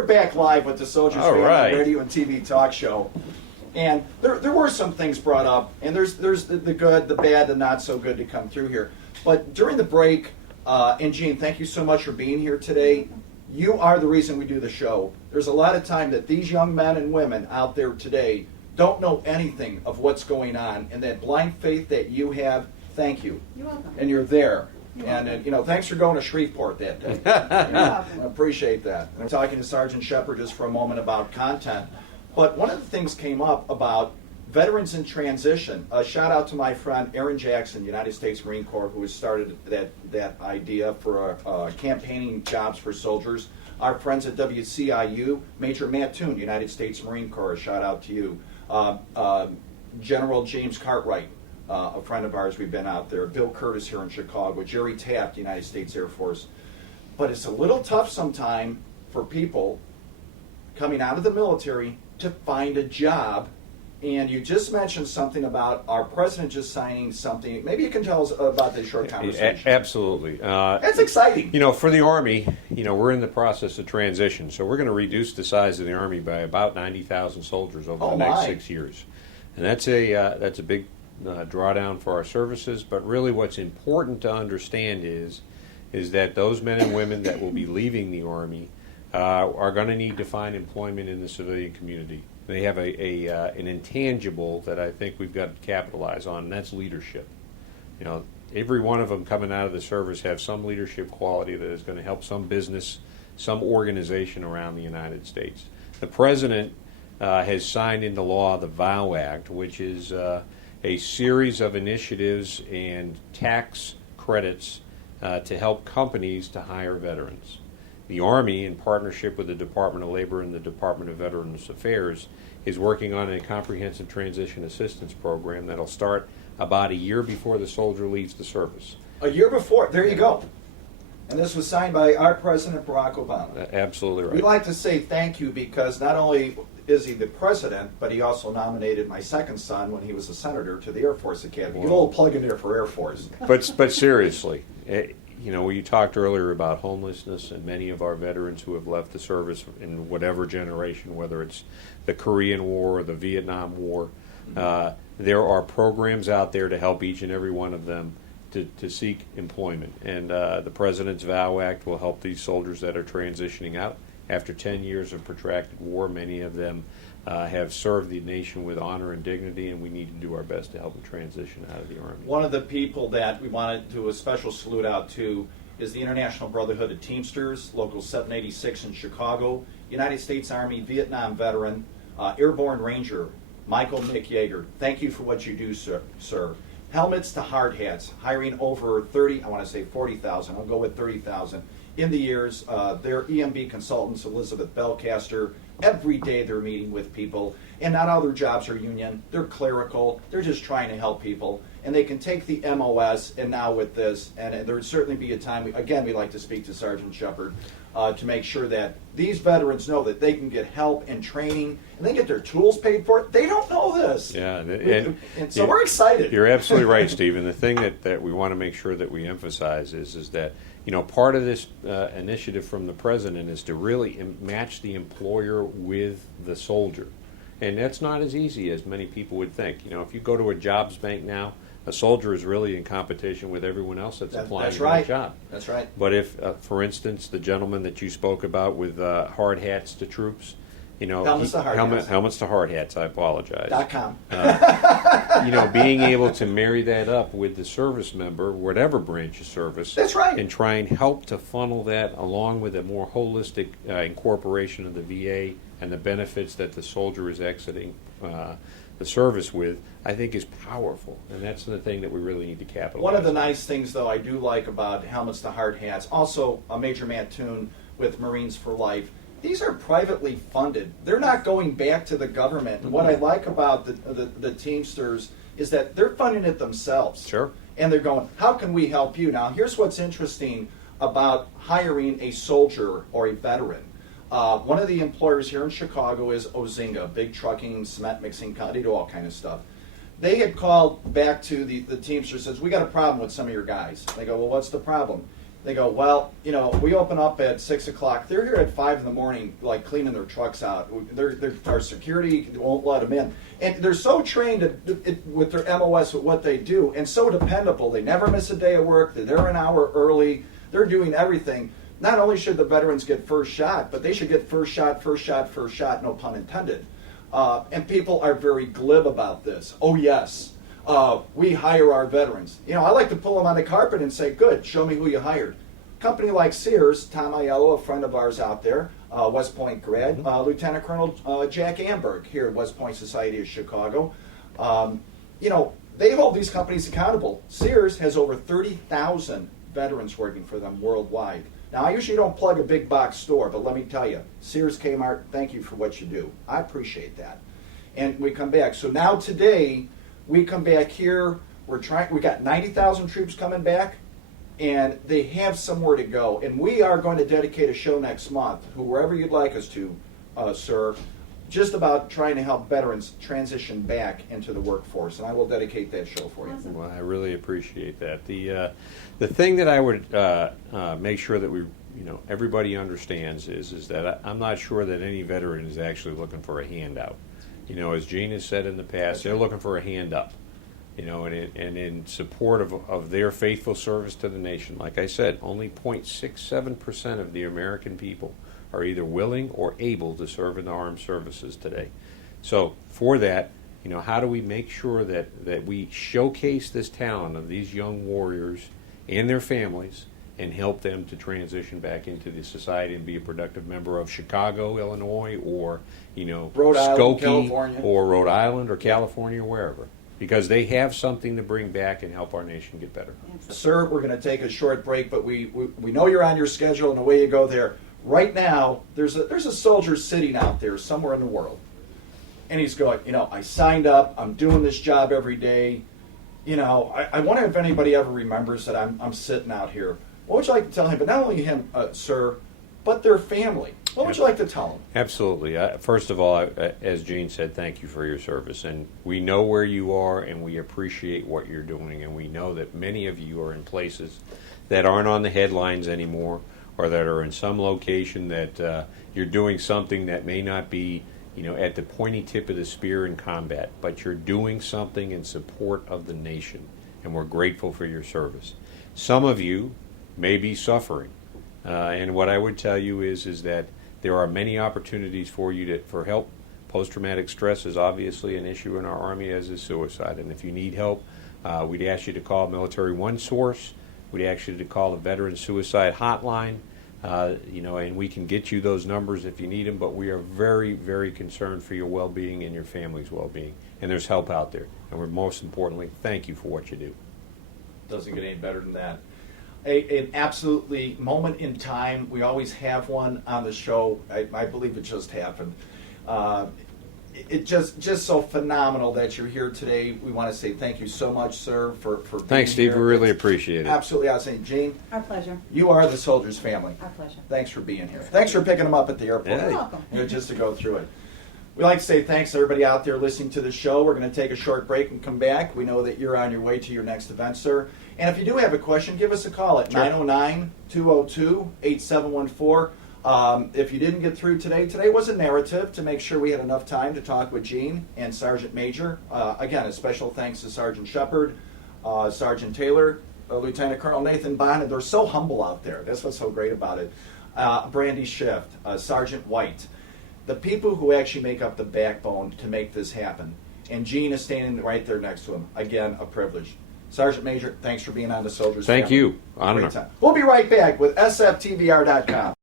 we're back live with the Soldiers All Family right. Radio and TV talk show. And there were some things brought up, and there's the good, the bad, the not so good to come through here. But during the break, and Gene, thank you so much for being here today. You are the reason we do the show. There's a lot of time that these young men and women out there today don't know anything of what's going on, and that blind faith that you have, thank you. You're welcome. And you're there. You're And welcome. you know, thanks for going to Shreveport that day. I appreciate that. And I'm talking to Sergeant Shepard just for a moment about content. But one of the things came up about veterans in transition. A shout out to my friend Aaron Jackson, United States Marine Corps, who has started that idea for campaigning jobs for soldiers. Our friends at WCIU, Major Matt Toon, United States Marine Corps, a shout out to you. General James Cartwright, a friend of ours, we've been out there. Bill Curtis here in Chicago. Jerry Taft, United States Air Force. But it's a little tough sometime for people coming out of the military to find a job. And you just mentioned something about our president just signing something. Maybe you can tell us about this short conversation. Absolutely. That's exciting. You know, for the Army, you know, we're in the process of transition, so we're going to reduce the size of the Army by about 90,000 soldiers over the next 6 years, and that's a big drawdown for our services. But really, what's important to understand is that those men and women that will be leaving the Army are going to need to find employment in the civilian community. They have an intangible that I think we've got to capitalize on, and that's leadership. You know, every one of them coming out of the service have some leadership quality that is going to help some business, some organization around the United States. The President has signed into law the VOW Act, which is a series of initiatives and tax credits to help companies to hire veterans. The Army, in partnership with the Department of Labor and the Department of Veterans Affairs, is working on a comprehensive transition assistance program that'll start about a year before the soldier leaves the service. A year before, there you go. And this was signed by our President Barack Obama. Absolutely right. We'd like to say thank you because not only is he the president, but he also nominated my second son when he was a senator to the Air Force Academy. Get a little plug in there for Air Force. But seriously, you know, you talked earlier about homelessness, and many of our veterans who have left the service in whatever generation, whether it's the Korean War or the Vietnam War, there are programs out there to help each and every one of them to seek employment. And the President's VOW Act will help these soldiers that are transitioning out. After 10 years of protracted war, many of them have served the nation with honor and dignity, and we need to do our best to help them transition out of the Army. One of the people that we wanted to do a special salute out to is the International Brotherhood of Teamsters, Local 786 in Chicago, United States Army Vietnam veteran, Airborne Ranger, Michael Mick Yeager. Thank you for what you do, sir. Helmets to hard hats, hiring over 40,000, I'll go with 30,000. In the years, their EMB consultants, Elizabeth Belcaster, every day they're meeting with people, and not all their jobs are union. They're clerical. They're just trying to help people, and they can take the MOS, and now with this, and there would certainly be a time, we'd like to speak to Sergeant Shepard to make sure that these veterans know that they can get help and training, and they get their tools paid for. They don't know this. Yeah, and so we're excited. You're absolutely right, Steve. And the thing that we want to make sure that we emphasize is that, you know, part of this initiative from the President is to really match the employer with the soldier. And that's not as easy as many people would think. You know, if you go to a jobs bank now, a soldier is really in competition with everyone else that's applying for a job. That's right. But if, for instance, the gentleman that you spoke about with hard hats to troops, you know, helmets to hard hats. I apologize. .com. You know, being able to marry that up with the service member, whatever branch of service, that's right, and try and help to funnel that along with a more holistic incorporation of the VA and the benefits that the soldier is exiting the service with, I think is powerful, and that's the thing that we really need to capitalize. One of the nice things, though, I do like about helmets to hard hats, also Major Matt Toon with Marines for Life, these are privately funded. They're not going back to the government. And what I like about the Teamsters is that they're funding it themselves. Sure. And they're going, how can we help you? Now, here's what's interesting about hiring a soldier or a veteran. One of the employers here in Chicago is Ozinga, big trucking, cement mixing company, they do all kind of stuff. They had called back to the Teamsters, says, we got a problem with some of your guys. They go, well, what's the problem? They go, well, we open up at 6 o'clock. They're here at 5 in the morning, like cleaning their trucks out. Our security won't let them in. And they're so trained with their MOS, with what they do, and so dependable. They never miss a day of work. They're there an hour early. They're doing everything. Not only should the veterans get first shot, but they should get first shot, no pun intended. And people are very glib about this. Oh, yes. We hire our veterans. I like to pull them on the carpet and say, good, show me who you hired. Company like Sears, Tom Aiello, a friend of ours out there, West Point grad, Lieutenant Colonel Jack Amberg here at West Point Society of Chicago. They hold these companies accountable. Sears has over 30,000 veterans working for them worldwide. Now, I usually don't plug a big box store, but let me tell you, Sears, Kmart, thank you for what you do. I appreciate that. And we come back. So now today, we come back here, we got 90,000 troops coming back, and they have somewhere to go. And we are going to dedicate a show next month, wherever you'd like us to, sir, just about trying to help veterans transition back into the workforce. And I will dedicate that show for you. Awesome. Well, I really appreciate that. The thing that I would make sure that everybody understands is that I'm not sure that any veteran is actually looking for a handout. As Gene has said in the past, they're looking for a hand up, and in support of their faithful service to the nation. Like I said, only 0.67% of the American people are either willing or able to serve in the armed services today. So for that, how do we make sure that we showcase this talent of these young warriors and their families and help them to transition back into the society and be a productive member of Chicago, Illinois, or Rhode Island, Skokie, California. or Rhode Island, or California, or wherever, because they have something to bring back and help our nation get better. Sir, we're going to take a short break, but we know you're on your schedule and away you go there. Right now, there's a soldier sitting out there somewhere in the world, and he's going, I signed up, I'm doing this job every day. I wonder if anybody ever remembers that I'm sitting out here. What would you like to tell him? But not only him, sir, but their family. What would you like to tell them? Absolutely. First of all, as Gene said, thank you for your service. And we know where you are, and we appreciate what you're doing. And we know that many of you are in places that aren't on the headlines anymore, or that are in some location that you're doing something that may not be at the pointy tip of the spear in combat, but you're doing something in support of the nation, and we're grateful for your service. Some of you may be suffering, and what I would tell you is that there are many opportunities for you for help. Post-traumatic stress is obviously an issue in our Army, as is suicide, and if you need help, we'd ask you to call Military One Source. We'd ask you to call the Veteran Suicide Hotline. And we can get you those numbers if you need them, but we are very, very concerned for your well-being and your family's well-being. And there's help out there. And we're most importantly, thank you for what you do. Doesn't get any better than that. An absolutely moment in time. We always have one on the show. I believe it just happened. It just so phenomenal that you're here today. We want to say thank you so much, sir, for being Thanks, Steve. here. We really appreciate it. Absolutely outstanding. Gene, Our pleasure. you are the Soldiers family. Our pleasure. Thanks for being here. Thanks for picking them up at the airport. Yeah. You're welcome. Just to go through it. We'd like to say thanks to everybody out there listening to the show. We're going to take a short break and come back. We know that you're on your way to your next event, sir. And if you do have a question, give us a call at 909-202-8714. If you didn't get through today was a narrative to make sure we had enough time to talk with Gene and Sergeant Major. Again, a special thanks to Sergeant Shepard, Sergeant Taylor, Lieutenant Colonel Nathan Bond. They're so humble out there. That's what's so great about it. Brandy Schiff, Sergeant White. The people who actually make up the backbone to make this happen. And Gene is standing right there next to him. Again, a privilege. Sergeant Major, thanks for being on the Soldiers Thank family. you. Honor. Great time. We'll be right back with SFTVR.com.